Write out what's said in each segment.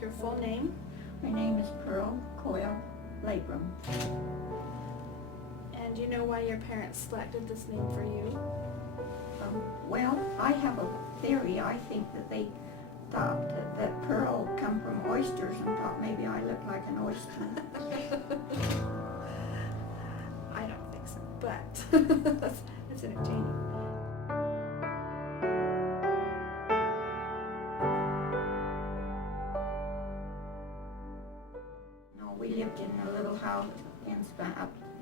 Your full name? My name is Pearl Labrum. And do you know why your parents selected this name for you? Well, I have a theory. I think that they thought that Pearl come from oysters and thought maybe I looked like an oyster. I don't think so, but that's entertaining. No, we lived in a little house in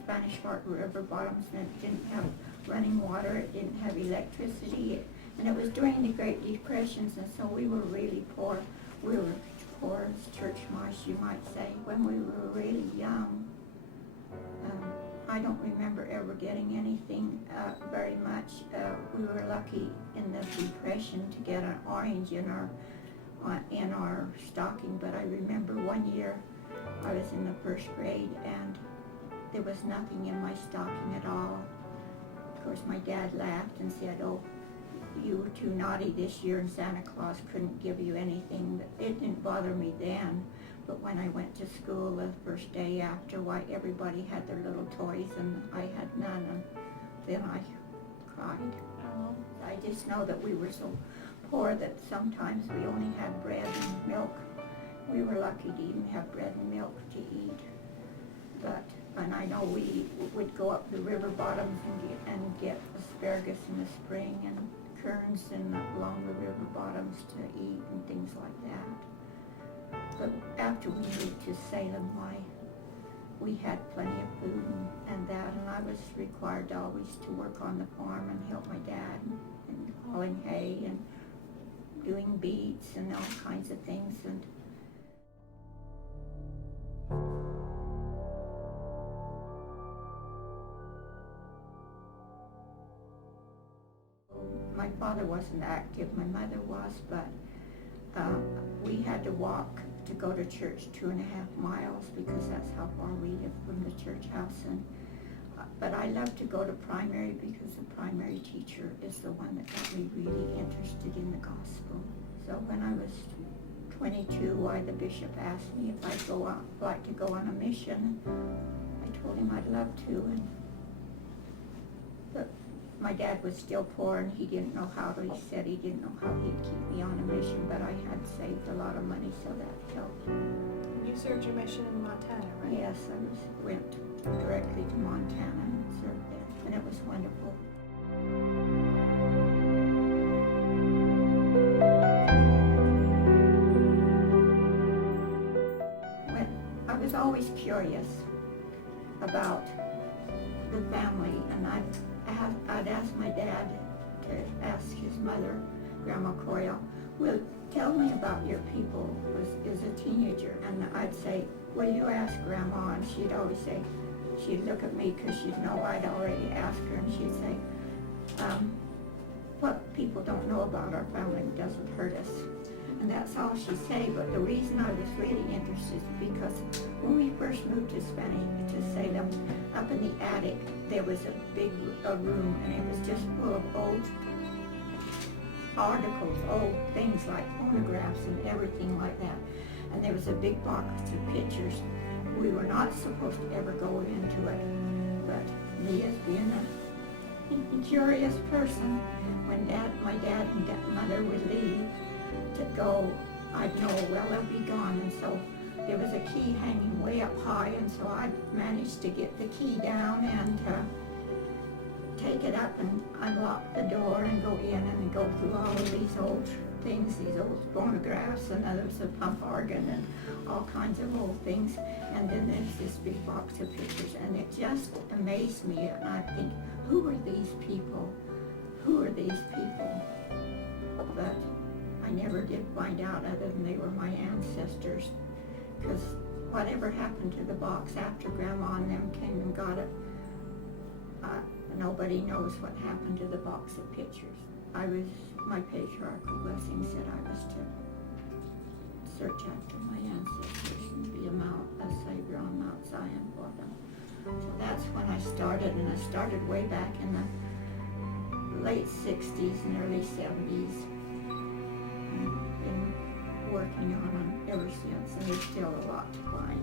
Spanish Fork River Bottoms, and it didn't have running water, it didn't have electricity, and it was during the Great Depressions, and so we were really poor. We were poor as church mice, you might say, when we were really young. I don't remember ever getting anything very much. We were lucky in the Depression to get an orange in our stocking, but I remember one year I was in the first grade and there was nothing in my stocking at all. Of course, my dad laughed and said, "Oh, you were too naughty this year and Santa Claus couldn't give you anything." It didn't bother me then, but when I went to school the first day after, why, everybody had their little toys and I had none, and then I cried. I just know that we were so poor that sometimes we only had bread and milk. We were lucky to even have bread and milk to eat. And I know we would go up the river bottoms and get asparagus in the spring and currants along the river bottoms to eat and things like that. But after we moved to Salem, we had plenty of food and that, and I was required always to work on the farm and help my dad and hauling hay and doing beets and all kinds of things. And my father wasn't active, my mother was, but we had to walk to go to church 2.5 miles because that's how far we lived from the church house. But I loved to go to primary because the primary teacher is the one that got me really interested in the gospel. So when I was 22, the bishop asked me if I'd like to go on a mission. I told him I'd love to, but my dad was still poor and he didn't know how. He said he didn't know how he'd keep me on a mission, but I had saved a lot of money, so that helped. You served your mission in Montana, right? Yes, I went directly to Montana and served there, and it was wonderful. I was always curious about the family, and I'd ask my dad to ask his mother, Grandma Coyle, "Well, tell me about your people," as a teenager. And I'd say, "Will you ask Grandma?" And she'd always say, she'd look at me because she'd know I'd already asked her, and she'd say, "What people don't know about our family doesn't hurt us." And that's all she'd say. But the reason I was really interested is because when we first moved to Salem, up in the attic, there was a big room, and it was just full of old articles, old things like phonographs and everything like that. And there was a big box of pictures. We were not supposed to ever go into it, but me as being a curious person, when my dad and mother would leave to go, I'd know, well, they'll be gone. And so there was a key hanging way up high, and so I managed to get the key down and take it up and unlock the door and go in and go through all of these old things, these old phonographs, and there was a pump organ and all kinds of old things. And then there's this big box of pictures, and it just amazed me. And I think, who are these people? Who are these people? But I never did find out other than they were my ancestors, because whatever happened to the box after Grandma and them came and got it, nobody knows what happened to the box of pictures. My patriarchal blessing said I was to search after my ancestors and be a savior on Mount Zion for them. So that's when I started, and I started way back in the late 60s and early 70s. And been working on them ever since, and there's still a lot to find.